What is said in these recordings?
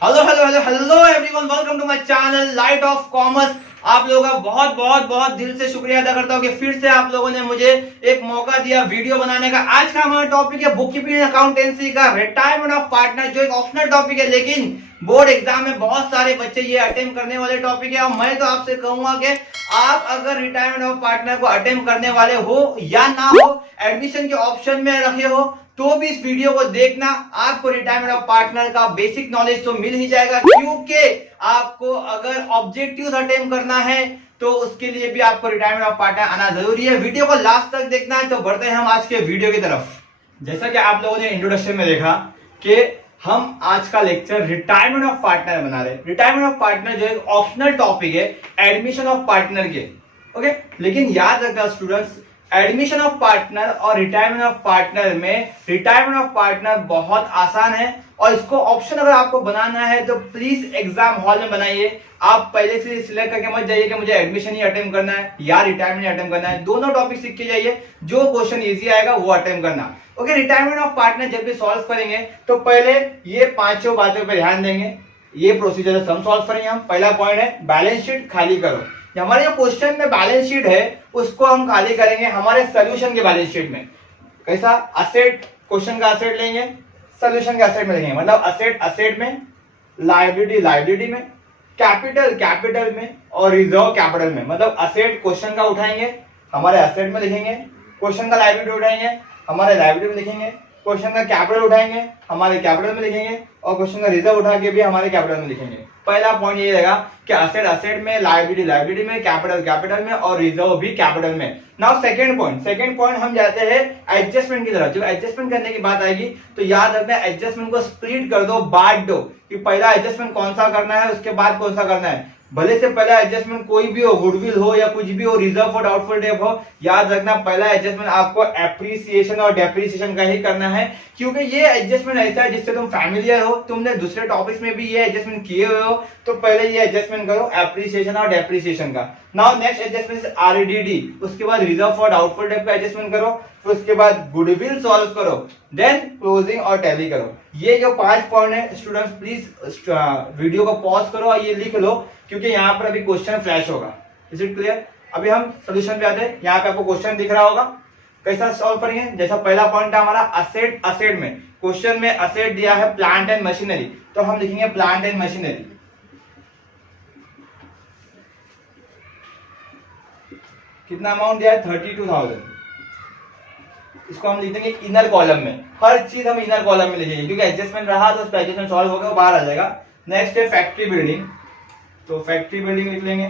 Hello hello hello hello everyone, welcome to my channel light of commerce. आप लोगों का बहुत बहुत बहुत दिल से शुक्रिया अदा करता हूँ कि फिर से आप लोगों ने मुझे एक मौका दिया वीडियो बनाने का। आज का हमारा टॉपिक है बुक कीपिंग अकाउंटेंसी का रिटायरमेंट ऑफ पार्टनर, जो एक ऑप्शनल टॉपिक है, लेकिन बोर्ड एग्जाम में बहुत सारे बच्चे ये अटेम्प्ट करने वाले टॉपिक है। और मैं तो आपसे कहूंगा कि आप अगर रिटायरमेंट ऑफ पार्टनर को अटेम्प्ट करने वाले हो या ना हो, एडमिशन के ऑप्शन में रखे हो, तो भी इस वीडियो को देखना। आपको रिटायरमेंट ऑफ पार्टनर का बेसिक नॉलेज तो मिल ही जाएगा, क्योंकि आपको अगर ऑब्जेक्टिव्स अटेम्प्ट करना है तो उसके लिए भी आपको रिटायरमेंट ऑफ पार्टनर आना जरूरी है। वीडियो को लास्ट तक देखना है। तो बढ़ते हैं हम आज के वीडियो की तरफ। जैसा कि आप लोगों ने इंट्रोडक्शन में देखा कि हम आज का लेक्चर रिटायरमेंट ऑफ पार्टनर बना रहे हैं। रिटायरमेंट ऑफ पार्टनर जो एक ऑप्शनल टॉपिक है एडमिशन ऑफ पार्टनर के, ओके। लेकिन याद रखना स्टूडेंट्स, एडमिशन ऑफ पार्टनर और रिटायरमेंट ऑफ पार्टनर में रिटायरमेंट ऑफ पार्टनर बहुत आसान है, और इसको ऑप्शन अगर आपको बनाना है तो प्लीज एग्जाम हॉल में बनाइए। आप पहले से सिलेक्ट करके मत जाइए कि मुझे एडमिशन ही अटेम्प्ट करना है या रिटायरमेंट ही अटेम्प्ट करना है। दोनों टॉपिक सीख के जाइए, जो क्वेश्चन इजी आएगा वो अटेम्प्ट करना। ओके, रिटायरमेंट ऑफ पार्टनर जब भी सॉल्व करेंगे तो पहले ये पांचों बातों पर ध्यान देंगे। ये प्रोसीजर सम सॉल्व करेंगे हम। पहला पॉइंट है बैलेंस शीट खाली करो। हमारे जो क्वेश्चन में बैलेंस शीट है उसको हम खाली करेंगे हमारे सोल्यूशन के बैलेंस शीट में। कैसा? असेट, क्वेश्चन का असेट लेंगे, सोल्यूशन के असेट में लिखेंगे। मतलब असेट असेट में, लायबिलिटी लायबिलिटी में, कैपिटल कैपिटल में, और रिजर्व कैपिटल में। मतलब असेट क्वेश्चन का उठाएंगे, हमारे असेट में लिखेंगे। क्वेश्चन का लायबिलिटी उठाएंगे, हमारे लायबिलिटी में लिखेंगे। क्वेश्चन का कैपिटल उठाएंगे, हमारे कैपिटल में लिखेंगे। और क्वेश्चन का रिजर्व उठा के भी हमारे कैपिटल में लिखेंगे। पहला पॉइंट ये रहेगा कि असेट असेट में, लायबिलिटी लायबिलिटी में, कैपिटल कैपिटल में, और रिजर्व भी कैपिटल में। नाउ सेकंड पॉइंट हम जाते हैं एडजस्टमेंट की तरफ। जब एडजस्टमेंट करने की बात आएगी तो याद रखना, एडजस्टमेंट को स्प्लिट कर दो, बांट दो कि पहला एडजस्टमेंट कौन सा करना है, उसके बाद कौन सा करना है। भले से पहला एडजस्टमेंट कोई भी हो, गुडविल हो या कुछ भी हो, रिजर्व और डाउटफुल डेट हो, याद रखना पहला एडजस्टमेंट आपको एप्रिसिएशन और डेप्रिसिएशन का ही करना है, क्योंकि ये एडजस्टमेंट ऐसा है जिससे तुम फैमिलियर हो, तुमने दूसरे टॉपिक्स में भी ये एडजस्टमेंट किए हुए हो, तो पहले ये एडजस्टमेंट करो एप्रिसिएशन और डेप्रिसिएशन का। नाउ नेक्स्ट एडजस्टमेंट आरडीडी, उसके बाद रिजर्व और डाउटफुल डेट का एडजस्टमेंट करो, फिर उसके बाद गुडविल सॉल्व करो, देन क्लोजिंग और टैली करो। ये जो 5 पॉइंट है स्टूडेंट्स, प्लीज वीडियो को पॉज करो और ये लिख लो, क्योंकि यहाँ पर अभी क्वेश्चन फ्लैश होगा। Is it clear? अभी हम सोल्यूशन पे आते हैं। यहाँ पे आपको क्वेश्चन दिख रहा होगा, कैसा सॉल्व करेंगे। जैसा पहला पॉइंट है हमारा असेट असेट में, क्वेश्चन में असेट दिया है प्लांट एंड मशीनरी, तो हम लिखेंगे प्लांट एंड मशीनरी। कितना अमाउंट दिया है? 32,000। इसको हम लिख देंगे इनर कॉलम में। हर चीज हम इनर कॉलम में लिखेंगे, क्योंकि एडजस्टमेंट रहा तो उस पर एडजस्टमेंट सॉल्व होगा, वो बाहर आ जाएगा। नेक्स्ट है फैक्ट्री बिल्डिंग, तो फैक्ट्री बिल्डिंग लिख लेंगे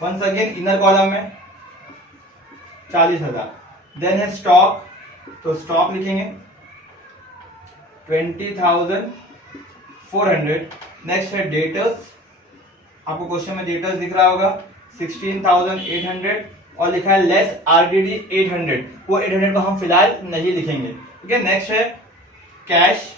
वंस अगेन इनर कॉलम में 40,000। देन है स्टॉक, तो स्टॉक लिखेंगे 20,400। नेक्स्ट है डेटर्स, आपको क्वेश्चन में डेटर्स दिख रहा होगा 16,800, और लिखा है लेस आरडीडी 800, वो 800 को हम फिलहाल नहीं लिखेंगे। ठीक है। नेक्स्ट है कैश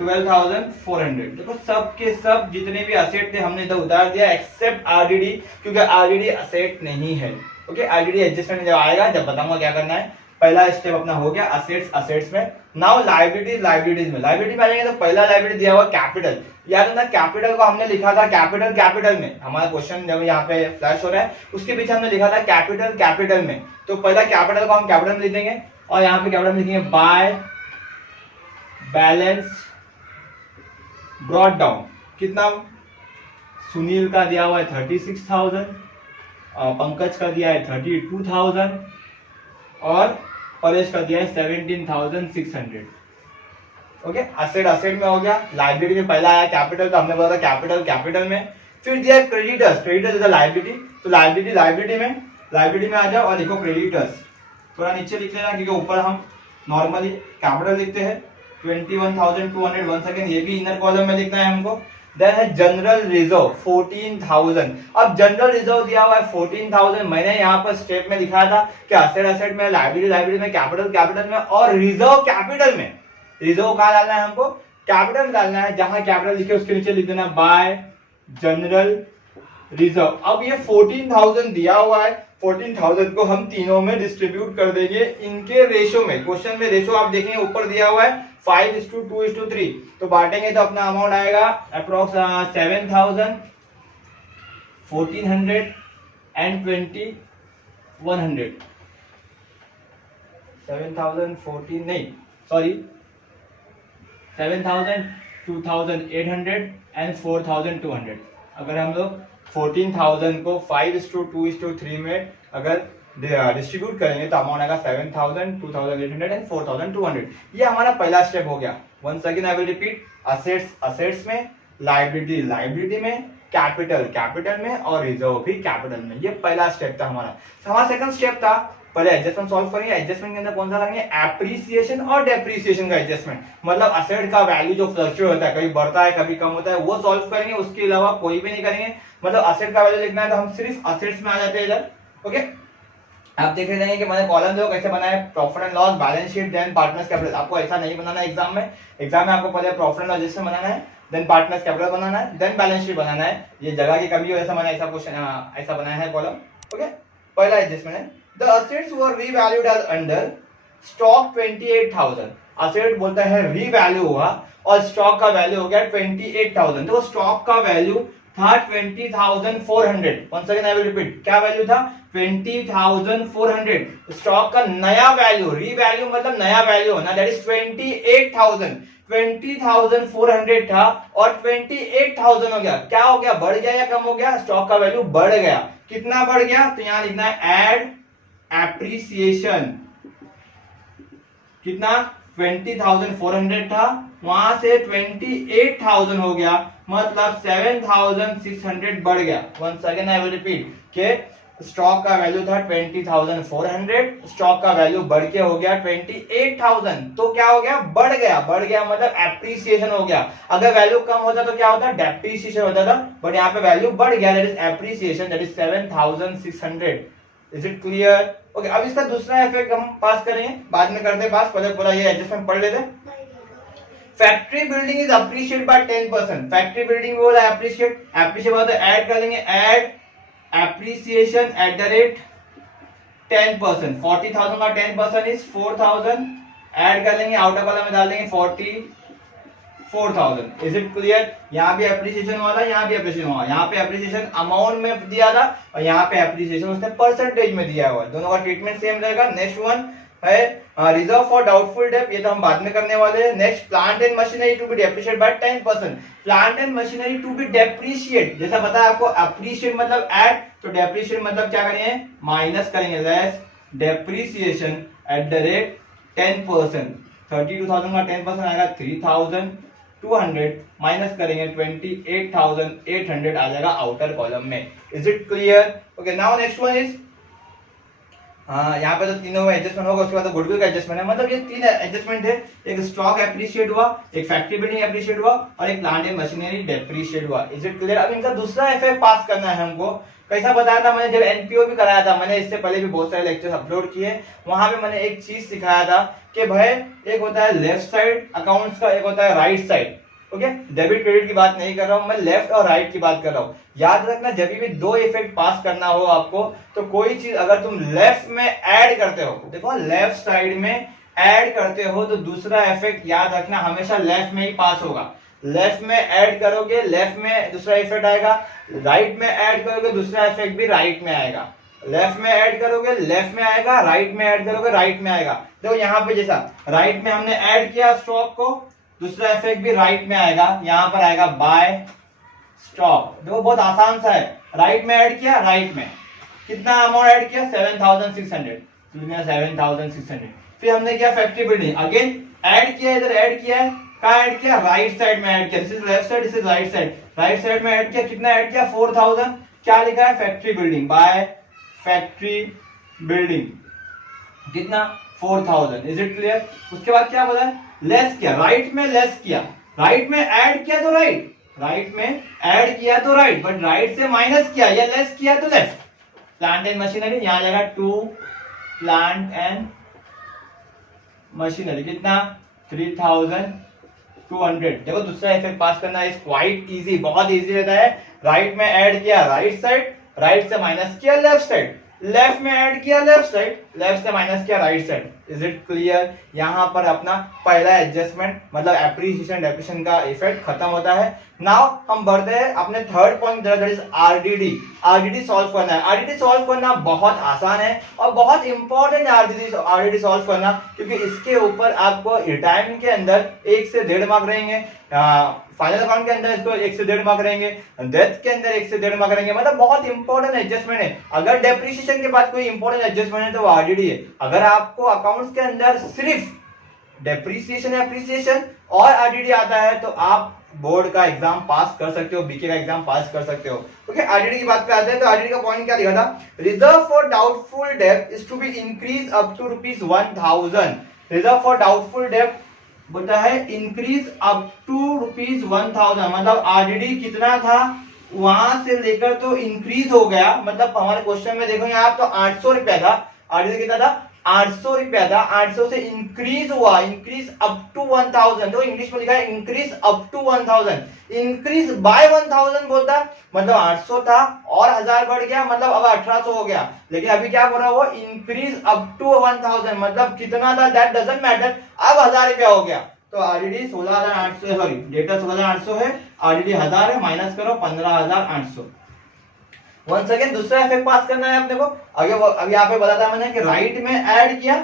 12,400। देखो सब के सब जितने भी असेट थे हमने इधर उतार दिया एक्सेप्ट आरडीडी, क्योंकि आरडीडी असेट नहीं है। ओके, आरडीडी एडजस्टमेंट जब आएगा, जब बताऊंगा क्या करना है। पहला स्टेप अपना हो गया असेट्स असेट्स में। नाउ लायबिलिटीज लायबिलिटीज में, लायबिलिटी में आ जाएंगे तो पहला लायबिलिटी दिया हुआ कैपिटल। याद रखना कैपिटल को हमने लिखा था कैपिटल कैपिटल में। हमारा क्वेश्चन जब यहाँ पे फ्लैश हो रहा है उसके पीछे हमने लिखा था कैपिटल कैपिटल में, तो पहला कैपिटल को हम कैपिटल में लिख देंगे, और यहाँ पे कैपिटल में लिखेंगे बाय बैलेंस ब्रॉट डाउन। कितना? सुनील का दिया हुआ है 36,000, पंकज का दिया है 32,000, और परेश का दिया है 17,600। ओके, असेट असेट में हो गया। लायबिलिटी में पहला आया कैपिटल, तो हमने बोला था कैपिटल कैपिटल में। फिर दिया क्रेडिटर्स, क्रेडिटर्स इज लायबिलिटी, तो लायबिलिटी लायबिलिटी में आ जाओ और लिखो क्रेडिटर्स। थोड़ा नीचे लिख लेना, क्योंकि ऊपर हम नॉर्मली कैपिटल लिखते हैं 21,200। वन सेकेंड, ये भी इनर कॉलम में लिखना है हमको। देन है जनरल रिजर्व 14,000। अब जनरल रिजर्व दिया हुआ है 14,000। मैंने यहाँ पर स्टेप में लिखा था कि असेट असेट में, लायबिलिटी लायबिलिटी में, कैपिटल कैपिटल में, और रिजर्व कैपिटल में। रिजर्व कहाँ डालना है हमको? कैपिटल में डालना है। जहां कैपिटल लिखे उसके नीचे लिख देना बाय जनरल रिजर्व। अब ये 14,000 दिया हुआ है, 14,000 को हम तीनों में डिस्ट्रीब्यूट कर देंगे इनके रेशो में। क्वेश्चन में रेशो आप देखेंगे ऊपर दिया हुआ है 5:2:3, तो बांटेंगे तो अपना अमाउंट आएगा अप्रोक्स 7,000, 1,400 एंड 2,100। 7,014 नहीं सॉरी 7,000, 2,800 एंड 4,200। अगर हम लोग 14,000 को 5:2:3 में अगर डिस्ट्रीब्यूट करेंगे तो अमाउंट आएगा 7,000, 2,800 एंड 4,200। ये हमारा पहला स्टेप हो गया। Once again I will repeat, assets में, लाइबिलिटी में, कैपिटल में और रिजर्व भी कैपिटल में। ये पहला स्टेप था हमारा सेकंड स्टेप था, पहले एडजस्टमेंट सॉल्व करेंगे। एडजस्टमेंट के अंदर कौन सा लगेंगे, एप्रिसिएशन और डेप्रिसिएशन का एडजस्टमेंट, मतलब असेट का वैल्यू जो फ्लक्चुएट होता है, कभी बढ़ता है कभी कम होता है, वो सॉल्व करेंगे। उसके अलावा कोई भी नहीं करेंगे। मतलब असेट का वैल्यू लिखना है तो हम सिर्फ असेट्स में आ जाते हैं इधर। ओके, आप देख रहे हैं कि मैंने कॉलम देखो कैसे बनाया, profit and loss, balance sheet, then partners capital. आपको ऐसा नहीं बनाना है एग्जाम में आपको पहले प्रॉफिट एंड लॉस जिससे बनाना है, देन पार्टनर्स कैपिटल बनाना है, देन बैलेंस शीट बनाना है। ये जगह की कमी हो ऐसा मैंने ऐसा क्वेश्चन ऐसा बनाया है कॉलम। ओके, पहला एडजस्टमेंट है the assets were revalued as under stock 28,000। Asset बोलता है रीवैल्यू हुआ और स्टॉक का वैल्यू हो गया 28,000। तो स्टॉक का वैल्यू था 20,400। Once again I will repeat, क्या वैल्यू था 20,400। स्टॉक का नया वैल्यू, रीवैल्यू मतलब नया वैल्यू होना, दैट इज 28,000। 20,400 था और 28,000 हो गया। क्या हो गया, बढ़ गया या कम हो गया, स्टॉक का वैल्यू बढ़ गया। कितना बढ़ गया, तो यहां लिखना है एड एप्रिसिएशन। कितना 20,400 था, वहां से 28,000 हो गया, मतलब 7,600 बढ़ गया। Once again I will repeat के स्टॉक का वैल्यू था 20,400, स्टॉक का वैल्यू बढ़ के हो गया 28,000। तो क्या हो गया, बढ़ गया मतलब एप्रिसिएशन हो गया। अगर वैल्यू कम होता तो क्या होता, डेप्रिसिएशन होता था, बट यहाँ पे वैल्यू बढ़ गया, that is appreciation, that is 7,600। Is it clear? Okay, अब इसका दूसरा इफेक्ट हम पास करेंगे, बाद में करते पास, पहले पूरा ये एडजस्टमेंट पढ़ लेते। Factory building is appreciate by 10%। Factory building बोला एप्रिशिएट बोला तो ऐड कर लेंगे, add appreciation at the rate 10%। 40,000 का 10% इज 4,000, ऐड कर लेंगे, आउटर वाला में डाल देंगे 44,000। Is it clear? यहाँ भी एप्रिसिएशन हुआ था, यहाँ भी एप्रिसिएशन हुआ, यहाँ पे एप्रिसिएशन अमाउंट में दिया था और यहाँ पे एप्रिसिएशन उसने परसेंटेज में दिया हुआ है। दोनों का ट्रीटमेंट सेम रहेगा। नेक्स्ट वन है रिजर्व फॉर डाउटफुल डेट, ये तो हम बाद में करने वाले हैं। Next, plant and machinery to be depreciate by 10%। Plant and machinery to be depreciate, जैसा बताया आपको, अप्रिशिएट मतलब ऐड, तो डेप्रिशिएट मतलब क्या करेंगे, माइनस करेंगे, less depreciation eight the rate 10%। 32,000 का 10% आएगा 3,200, माइनस करेंगे 28,800 आ जाएगा आउटर कॉलम में। Is it clear? Okay, now next one is, यहाँ पे तो तीनों में एडजस्टमेंट होगा, उसके बाद तो गुडविल का एडजस्टमेंट है। मतलब ये तीन एडजस्टमेंट है, एक स्टॉक एप्रिशिएट हुआ, एक फैक्ट्री बिल्डिंग एप्रिशिएट हुआ और एक प्लांट एंड मशीनरी डेप्रिशिएट हुआ। Is it clear? अब इनका दूसरा इफेक्ट पास करना है हमको। कैसा बताया था मैंने, जब एनपीओ भी कराया था, मैंने इससे पहले भी बहुत सारे लेक्चर्स अपलोड किए, वहां पे मैंने एक चीज सिखाया था कि भाई एक होता है लेफ्ट साइड अकाउंट्स का, एक होता है right side. Okay, debit credit की बात नहीं कर रहा हूं मैं, लेफ्ट और राइट की बात कर रहा हूं। याद रखना, जब भी दो इफेक्ट पास करना हो आपको, तो कोई चीज अगर तुम लेफ्ट में ऐड करते हो, देखो लेफ्ट साइड में ऐड करते हो, तो दूसरा इफेक्ट याद रखना हमेशा लेफ्ट में ही पास होगा। लेफ्ट में ऐड करोगे, लेफ्ट में दूसरा इफेक्ट आएगा, राइट में ऐड करोगे, दूसरा इफेक्ट भी राइट में आएगा। लेफ्ट में ऐड करोगे, लेफ्ट में आएगा, राइट में ऐड करोगे, राइट में आएगा। देखो यहाँ पे जैसा राइट में हमने ऐड किया स्टॉक को, दूसरा इफेक्ट भी राइट में आएगा, यहां पर आएगा बाय स्टॉक। देखो बहुत आसान सा है, राइट में ऐड किया, राइट में कितना अमाउंट ऐड किया 7,600, 7,600। फिर हमने किया फैक्ट्री बिल्डिंग, अगेन ऐड किया, इधर ऐड किया है, कहाँ ऐड किया, राइट साइड में ऐड किया, this is left side, this is right side, right side में ऐड किया, कितना ऐड किया 4,000, क्या लिखा है factory building, by factory building, कितना 4,000। Is it clear? उसके बाद क्या बोला है, लेस किया, राइट में लेस किया, राइट में ऐड किया तो राइट, राइट में ऐड किया तो राइट, बट राइट से माइनस किया या लेस किया तो लेफ्ट। प्लांट एंड मशीनरी, यहां जाएगा टू प्लांट एंड मशीनरी, कितना 3,200। देखो दूसरा इफेक्ट पास करना इज क्वाइट इजी, बहुत इजी रहता है। राइट में ऐड किया राइट साइड, राइट से माइनस किया लेफ्ट साइड, लेफ्ट में ऐड किया लेफ्ट साइड, लेफ्ट से माइनस किया right side. Is it clear? यहाँ पर अपना पहला एडजस्टमेंट मतलब एप्रिसिएशन डेप्रिसिएशन का इफेक्ट खत्म होता है। नाउ हम बढ़ते हैं अपने third point, that is RDD. RDD solve करना है। आरडीडी सॉल्व करना बहुत आसान है और बहुत इंपॉर्टेंट आरडीडी सॉल्व करना, क्योंकि इसके ऊपर आपको रिटायरमेंट के अंदर 1 से 1.5 मार्क रहेंगे, फाइनल अकाउंट के अंदर इसको 1 से 1.5 मार्क रहेंगे, डेथ के अंदर 1 से 1.5 मार्क रहेंगे। मतलब बहुत इंपॉर्टेंट एडजस्टमेंट है। अगर डेप्रिसिएशन के बाद कोई इंपॉर्टेंट एडजस्टमेंट है तो वो आरडीडी है। अगर आपको अकाउंट्स के अंदर सिर्फ डेप्रिसिएशन एप्रिसिएशन और आरडीडी आता है तो आप बोर्ड का एग्जाम पास कर सकते हो, बीके का एग्जाम पास कर सकते हो। ओके, आरडीडी की बात पे आते हैं। तो आरडीडी का पॉइंट क्या लिखा था? रिजर्व फॉर डाउटफुल डेब्ट is to be increase up to ₹1000। Reserve for doubtful डेब्ट बोलता है इंक्रीज अप टू ₹1000। मतलब आरडीडी कितना था वहां से लेकर तो इंक्रीज हो गया। मतलब हमारे क्वेश्चन में देखोगे आप तो 800 रुपया था, आरडीडी कितना था? 800 रुपया था। 800 से इंक्रीज हुआ, इंक्रीज अप टू 1000। तो इंग्लिश में लिखा है increase up to 1000, increase by 1000 बोलता, मतलब 800 था और 1000 बढ़ गया, मतलब अब 1800 हो गया। लेकिन अभी क्या बोल रहा है वो? इंक्रीज अप टू 1000, मतलब कितना था दैट डजंट मैटर, अब 1000 रुपया हो गया। तो आरडीडी 16800, सॉरी डेटा 16800 है, आरडीडी 1000 है, माइनस करो 15800। वन सेकेंड, दूसरा इफेक्ट पास करना है अपने को। अभी यहाँ पे बताया मैंने कि राइट में ऐड किया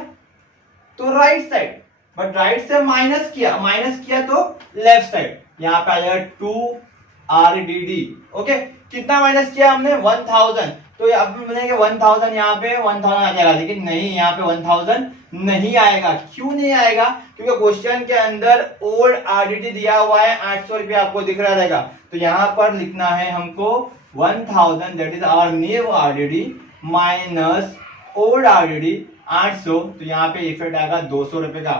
तो राइट साइड, बट राइट से माइनस किया तो लेफ्ट साइड। यहाँ पे आ जाएगा 2 आरडीडी। ओके, कितना माइनस किया हमने? 1000। तो अब बोलेंगे 1000 यहाँ पे 1000 आ जाएगा, लेकिन नहीं, यहाँ पे 1000 नहीं आएगा। क्यों नहीं आएगा? क्योंकि क्वेश्चन के अंदर ओल्ड आरडीडी दिया हुआ है, 800 रुपया आपको दिख रहा रहेगा। तो यहाँ पर लिखना है हमको 1000, that is our new RDD minus old RDD 800। तो यहाँ पे इफेक्ट आएगा 200 रुपए का।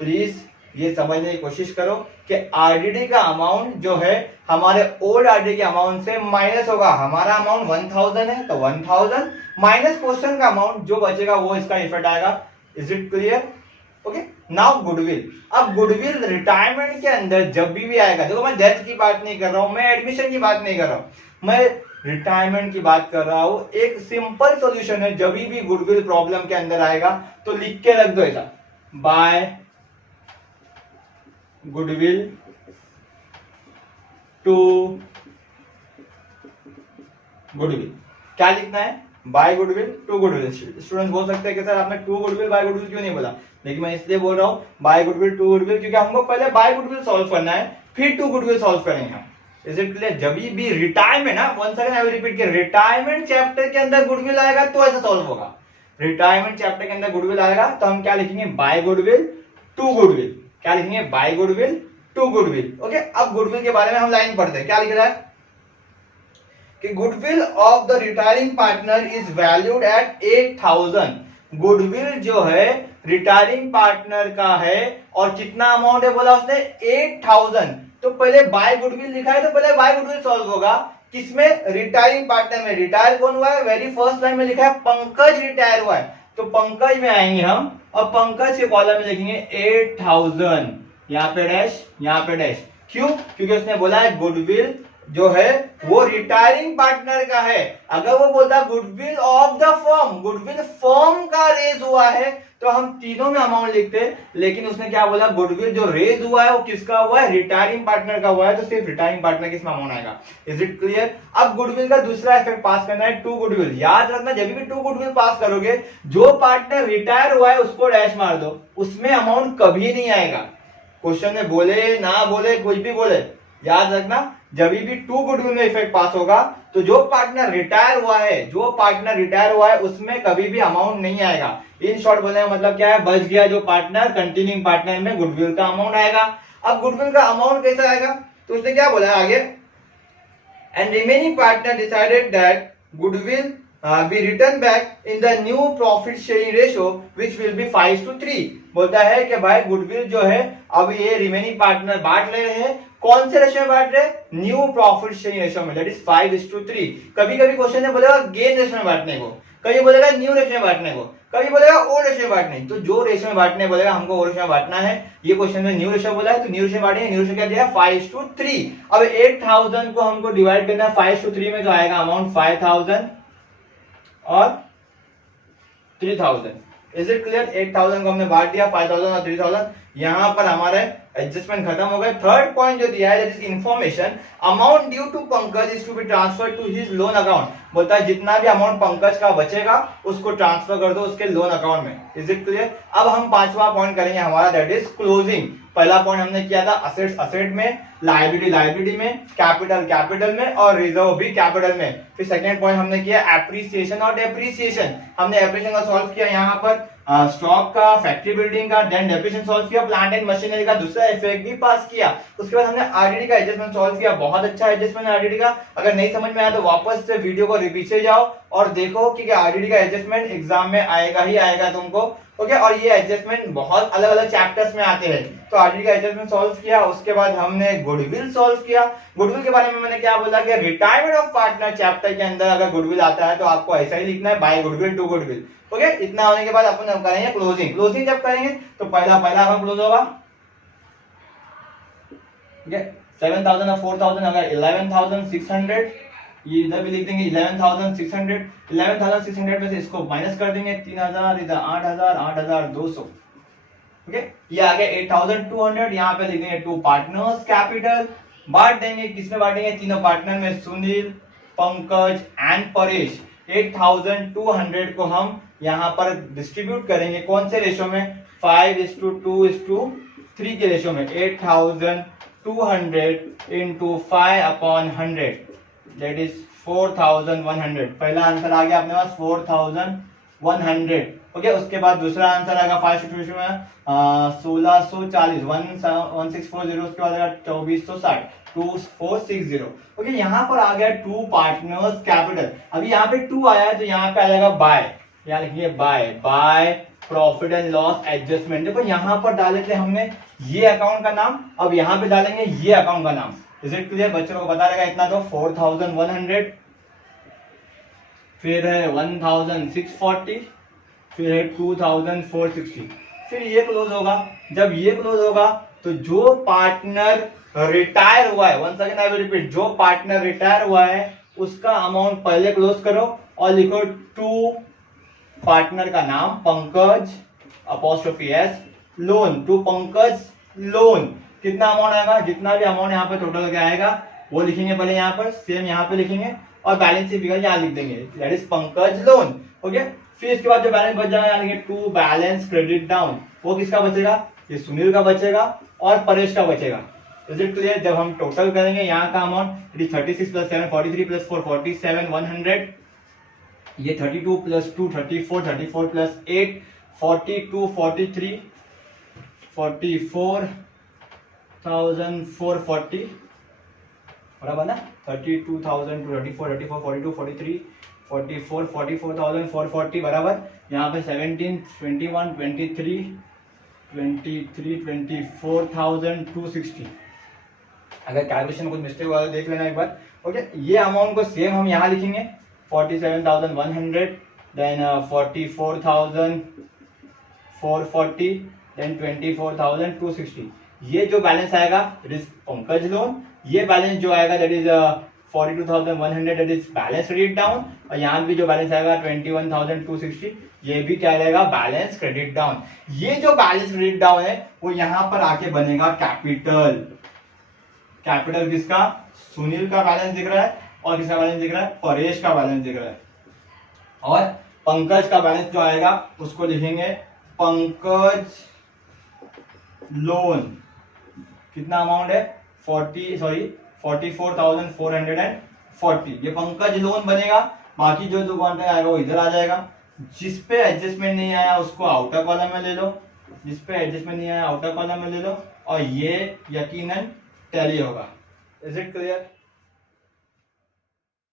प्लीज ये समझने की कोशिश करो कि आरडीडी का अमाउंट जो है हमारे ओल्ड आरडीडी के अमाउंट से माइनस होगा। हमारा अमाउंट 1000 है तो 1000 माइनस क्वेश्चन का अमाउंट जो बचेगा वो इसका इफेक्ट आएगा। Is it clear? Okay, now goodwill. अब गुडविल रिटायरमेंट के अंदर जब भी आएगा, देखो मैं डेथ की बात नहीं कर रहा हूं, मैं एडमिशन की बात नहीं कर रहा हूं, मैं रिटायरमेंट की बात कर रहा हूं। एक सिंपल सॉल्यूशन है, जब भी गुडविल प्रॉब्लम के अंदर आएगा तो लिख के रख दो ऐसा, बाय गुडविल टू गुडविल। क्या लिखना है? By goodwill to goodwill. Students बोल सकते हैं कि सर आपने टू गुडविल बाय गुडविल क्यों नहीं बोला? लेकिन मैं इसलिए बोल रहा हूं बाय गुडविल टू गुडविल, क्योंकि हमको पहले बाय गुडविल सॉल्व करना है, फिर टू गुडविल सॉल्व करेंगे हम। Is it clear? जब भी रिटायरमेंट, ना one second I will repeat, के रिटायरमेंट चैप्टर के अंदर गुडविल आएगा तो ऐसा सॉल्व होगा। रिटायरमेंट चैप्टर के अंदर गुडविल आएगा तो हम क्या लिखेंगे? By goodwill to goodwill. क्या लिखेंगे? By goodwill to goodwill. Okay, अब गुडविल के बारे में हम लाइन पढ़ते हैं। क्या लिख रहा है कि goodwill of the retiring partner is valued at 8000। Goodwill जो है रिटायरिंग पार्टनर का है और कितना अमाउंट है बोला उसने? 8000। तो पहले बाय गुडविल लिखा है तो पहले बाय गुडविल सॉल्व होगा। किसमें? रिटायरिंग पार्टनर में। रिटायर कौन हुआ है? वेरी फर्स्ट लाइन में लिखा है पंकज रिटायर हुआ है, तो पंकज में आएंगे हम और पंकज के कॉलम में लिखेंगे 8000, यहाँ पे डैश, यहाँ पे डैश। क्यों? क्योंकि उसने बोला है गुडविल जो है वो रिटायरिंग पार्टनर का है। अगर वो बोलता goodwill of the firm, goodwill firm का रेज हुआ है, तो हम तीनों में अमाउंट लिखते, लेकिन उसने क्या बोला? गुडविल जो रेज हुआ है वो किसका हुआ है? रिटायरिंग पार्टनर का हुआ है, तो सिर्फ रिटायरिंग पार्टनर के इसमें अमाउंट आएगा। Is it clear? अब गुडविल का दूसरा इफेक्ट पास करना है, टू गुडविल। याद रखना, जब भी टू गुडविल पास करोगे, जो पार्टनर रिटायर हुआ है उसको डैश मार दो, उसमें अमाउंट कभी नहीं आएगा। क्वेश्चन में बोले ना बोले, कुछ भी बोले, याद रखना जब भी टू गुडविल में इफेक्ट पास होगा तो जो पार्टनर रिटायर हुआ है, जो पार्टनर रिटायर हुआ है उसमें कभी भी अमाउंट नहीं आएगा। इन शॉर्ट बोलने का मतलब क्या है? बच गया जो पार्टनर, कंटिन्यूइंग पार्टनर में गुडविल का अमाउंट आएगा। अब गुडविल का अमाउंट कैसा आएगा? तो उसने क्या बोला है आगे? And remaining partner decided that goodwill be written back in the new profit sharing ratio which will be 5:3। बोलता है कि भाई गुडविल जो है अब ये रिमेनिंग पार्टनर बांट रहे हैं, कौन से रेशियो में बांट रहे? न्यू प्रॉफिट शेयरिंग रेशियो में, दैट इज 5:3। कभी कभी क्वेश्चन में बोलेगा गेन रेशियो में बांटने को, कभी बोलेगा न्यू रेशियो में बांटने को, कभी बोलेगा ओल्ड रेशियो में बांटने। तो जो रेशियो में बांटने बोलेगा हमको वो रेशियो में बांटना है। ये क्वेश्चन में न्यू रेशियो बोला है तो न्यू रेशियो बांटेंगे। न्यू रेशियो क्या दिया? 5:3। अब 8000 को हमको डिवाइड करना है 5:3 में, तो आएगा अमाउंट 5000 और 3000। Is it clear? 8000 को हमने बांट दिया 5000 और 3000, यहाँ पर हमारे एडजस्टमेंट खत्म हो गए। थर्ड पॉइंट जो दिया है that is information, amount due to Pankaj is to be transfer to his loan account. बोलता है जितना भी अमाउंट पंकज का बचेगा उसको ट्रांसफर कर दो उसके लोन अकाउंट में। Is it clear? अब हम पांचवा पॉइंट करेंगे हमारा, दैट इज क्लोजिंग। पहला पॉइंट हमने किया था असेट्स असेट में, लायबिलिटी लायबिलिटी में, कैपिटल कैपिटल में और रिजर्व भी कैपिटल में। फिर सेकंड पॉइंट हमने किया एप्रिसिएशन और डेप्रिसिएशन। हमने एप्रिसिएशन का सॉल्व किया यहाँ पर स्टॉक का, फैक्ट्री बिल्डिंग का, देन डेप्रिसिएशन सॉल्व किया, प्लांट एंड मशीनरी का दूसरा इफेक्ट भी पास किया। उसके बाद हमने आरडीडी का एडजस्टमेंट सॉल्व किया, बहुत अच्छा एडजस्टमेंट आरडीडी का। अगर नहीं समझ में आया तो वापस से वीडियो को पीछे जाओ और देखो कि आरडीडी का एडजस्टमेंट एग्जाम में आएगा ही आएगा तुमको। ओके, और ये एडजस्टमेंट बहुत अलग अलग चैप्टर्स में आते हैं। तो आरडीडी का एडजस्टमेंट सॉल्व किया, उसके बाद हमने गुडविल सॉल्व किया। गुडविल के बारे में मैंने क्या बोला कि रिटायरमेंट ऑफ पार्टनर चैप्टर के अंदर अगर गुडविल आता है तो आपको ऐसा ही लिखना है, by goodwill to goodwill. Okay, इतना होने के बाद अपन करेंगे क्लोजिंग। क्लोजिंग जब करेंगे तो पहला अकाउंट क्लोज होगा। ठीक है, 7000 और 4000 अगर 11600, ये इधर भी लिख देंगे 11600। 11600 में से इसको माइनस कर देंगे, 3000 इधर 8000, 8200। ओके, ये आ गया 8200। यहाँ पे लिख देंगे टू पार्टनर्स कैपिटल। बांट देंगे, किसमें बांटेंगे? तीनों पार्टनर में, सुनील, पंकज एंड परेश। 8200 को हम यहाँ पर डिस्ट्रीब्यूट करेंगे कौन से रेशो में? 5:2:3 के रेशो में। 8200 इंटू 5/100 दैट इज 4100। पहला आंसर आ गया अपने पास 4100। ओके, उसके बाद दूसरा आंसर आएगा 5:2 में 1640, 1640। उसके बाद आएगा 2460, 2460। ओके, यहाँ पर आ गया टू पार्टनर्स कैपिटल। अभी यहाँ पे 2 आया है तो यहाँ पे आ जाएगा बाय, यहाँ लिखिए by profit and loss adjustment. देखो यहाँ पर डाले थे हमने ये अकाउंट का नाम, अब यहाँ पे डालेंगे ये अकाउंट का नाम। Is it clear? बच्चों को पता रहेगा इतना तो 4100, फिर है 1640, फिर है 2460, फिर ये क्लोज होगा। जब ये क्लोज होगा तो जो पार्टनर रिटायर हुआ है, once again I will repeat, जो पार्टनर रिटायर हुआ है उसका अमाउंट पहले क्लोज करो और लिखो टू पार्टनर का नाम Pankaj apostrophe S loan, to Pankaj loan. कितना अमाउंट आएगा? जितना भी अमाउंट यहाँ पे टोटल क्या आएगा वो लिखेंगे पहले, यहाँ पर सेम यहाँ पे लिखेंगे और बैलेंस शीट फिगर यहाँ लिख देंगे, that is Pankaj loan. Okay, फिर इसके बाद जो बैलेंस बच जाएगा लिखेंगे टू बैलेंस क्रेडिट डाउन। वो किसका बचेगा? ये सुनील का बचेगा और परेश का बचेगा। Is it clear? जब हम टोटल करेंगे यहाँ का अमाउंट इट इज 36 + 7 43 + 4 47 100, ये 32 + 2 34 34 + 8 42 43 44,440 बराबर ना? 32,234 34 42 43 44 44,440 बराबर। यहाँ पे 17 21 23 24,260। अगर कैलकुलेशन कुछ मिस्टेक हुआ तो देख लेना एक बार। ओके, ये अमाउंट को सेम हम यहाँ लिखेंगे 47,100, देन 44,440, देन 24,260। ये जो बैलेंस आएगा दैट इज पंकज लोन। ये बैलेंस जो आएगा that is 42,100 that is balance credit down. और यहाँ भी जो बैलेंस आएगा 21,260, ये भी क्या रहेगा? Balance credit down. ये जो बैलेंस क्रेडिट डाउन है वो यहाँ पर आके बनेगा कैपिटल। कैपिटल किसका? सुनील का बैलेंस दिख रहा है और किसका बैलेंस दिख रहा है? परेश का बैलेंस दिख रहा है। और पंकज का बैलेंस जो आएगा उसको लिखेंगे पंकज लोन। कितना अमाउंट है? 44,440। ये पंकज लोन बनेगा। बाकी जो अमाउंट आएगा वो इधर आ जाएगा। जिस पे एडजस्टमेंट नहीं आया उसको आउटर कॉलम में ले लो, जिस पे एडजस्टमेंट नहीं आया आउटर कॉलम में ले लो, और ये यकीनन टैली होगा। Is it clear?